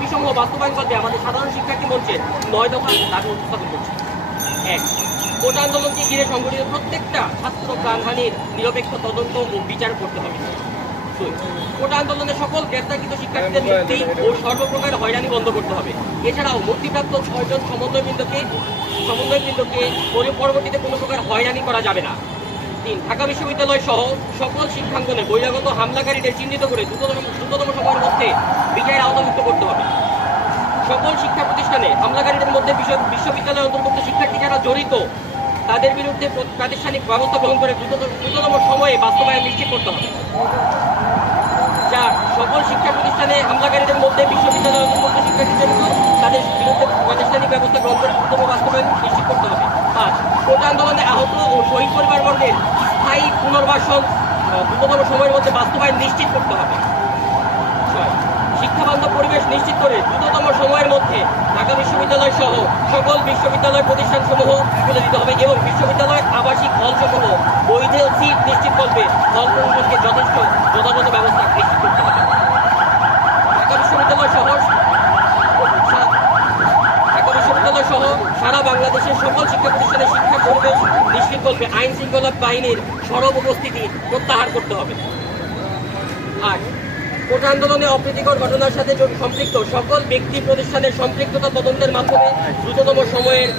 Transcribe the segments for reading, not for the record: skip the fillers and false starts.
দাবিসমূহ বাস্তবায়ন করতে আমাদের সাধারণ শিক্ষার্থী মঞ্চের 9 দফা দাবি উপস্থাপন করছে। 1. কোটা আন্দোলনকে ঘিরে সংঘটিত প্রত্যেকটা ছাত্র প্রাণহানির নিরপেক্ষ তদন্ত ও বিচার করতে হবে। 2. কোটা আন্দোলনের সকল গ্রেপ্তারকৃত শিক্ষার্থীদের মুক্তি ও সর্বপ্রকার হয়রানি বন্ধ করতে হবে। এছাড়াও মুক্তিপ্রাপ্ত 6 জন সমন্বয়বৃন্দকে পরবর্তীতে কোনো প্রকার হয়রানি করা যাবে না। 3. ঢাকা বিশ্ববিদ্যালয় সহ সকল শিক্ষাঙ্গনে বহিরাগত হামলাকারীদের চিহ্নিত করে দ্রুততম সময়ের মধ্যে বিচারের আওতাভুক্ত করতে হবে। সকল শিক্ষা প্রতিষ্ঠানে হামলাকারীদের মধ্যে বিশ্ববিদ্যালয়ের অন্তর্ভুক্ত শিক্ষার্থী যারা জড়িত তাদের বিরুদ্ধে প্রাতিষ্ঠানিক ব্যবস্থা গ্রহণ করে দ্রুততম সময়ে বাস্তবায়ন নিশ্চিত করতে হবে। 4. সকল শিক্ষা প্রতিষ্ঠানে হামলাকারীদের মধ্যে বিশ্ববিদ্যালয়ের অন্তর্ভুক্ত শিক্ষার্থী জড়িত তাদের বিরুদ্ধে প্রাতিষ্ঠানিক ব্যবস্থা গ্রহণ করে দ্রুততম বাস্তবায়ন নিশ্চিত করতে হবে। 5. কোটা আন্দোলনে আহত ও শহীদ পরিবারবর্গের স্থায়ী পুনর্বাসন দ্রুততম সময়ের মধ্যে বাস্তবায়ন নিশ্চিত করতে হবে। 6. শিক্ষাবান্ধব পরিবেশ নিশ্চিত করে দ্রুততম সময়ের মধ্যে ঢাকা বিশ্ববিদ্যালয় সহ সকল বিশ্ববিদ্যালয় প্রতিষ্ঠানসমূহ খুলে দিতে হবে এবং বিশ্ববিদ্যালয়ের আবাসিক হলসমূহ বৈধ সিট নিশ্চিত করবে হল প্রশাসনকে যথাযথ ব্যবস্থা নিশ্চিত করতে হবে। ঢাকা বিশ্ববিদ্যালয় সহ সারা বাংলাদেশের সকল শিক্ষা প্রতিষ্ঠানের শিক্ষা পরিবেশ নিশ্চিত করবে আইন শৃঙ্খলা বাহিনীর সরব উপস্থিতি প্রত্যাহার করতে হবে। 8. কোটা আন্দোলনে অপ্রীতিকর ঘটনার সাথে সম্পৃক্ত সকল ব্যক্তি প্রতিষ্ঠানের সম্পৃক্ততা তদন্তের মাধ্যমে দ্রুততম সময়ের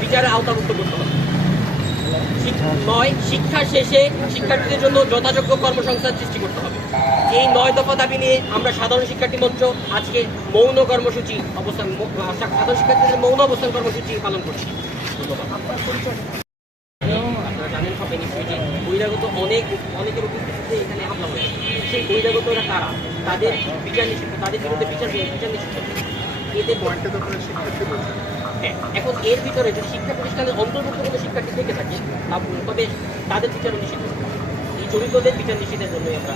বিচারে আওতাভুক্ত করতে হবে। 9. শিক্ষা শেষে শিক্ষার্থীদের জন্য যথাযোগ্য কর্মসংস্থান সৃষ্টি করতে হবে। এই 9 দফা দাবি নিয়ে আমরা সাধারণ শিক্ষার্থী মঞ্চ আজকে মৌন কর্মসূচি সাধারণ শিক্ষার্থীদের মৌন অবস্থান কর্মসূচি পালন করছি। ধন্যবাদ। আপনারা জানেন সবাই নিশ্চয়ই যে বহিরাগত অনেকের উপস্থিতিতে এখানে হামলা হয়েছে। সেই বহিরাগতরা কারা, তাদের বিচার নিশ্চিত, তাদের বিরুদ্ধে বিচার নিশ্চিত এদের এখন এর ভিতরে যদি শিক্ষা প্রতিষ্ঠানের অন্তর্ভুক্ত কোনো শিক্ষার্থী থেকে থাকে তবে তাদের বিচার নিশ্চিত করতে হবে। এই জড়িতদের বিচার নিশ্চিতের জন্যই আমরা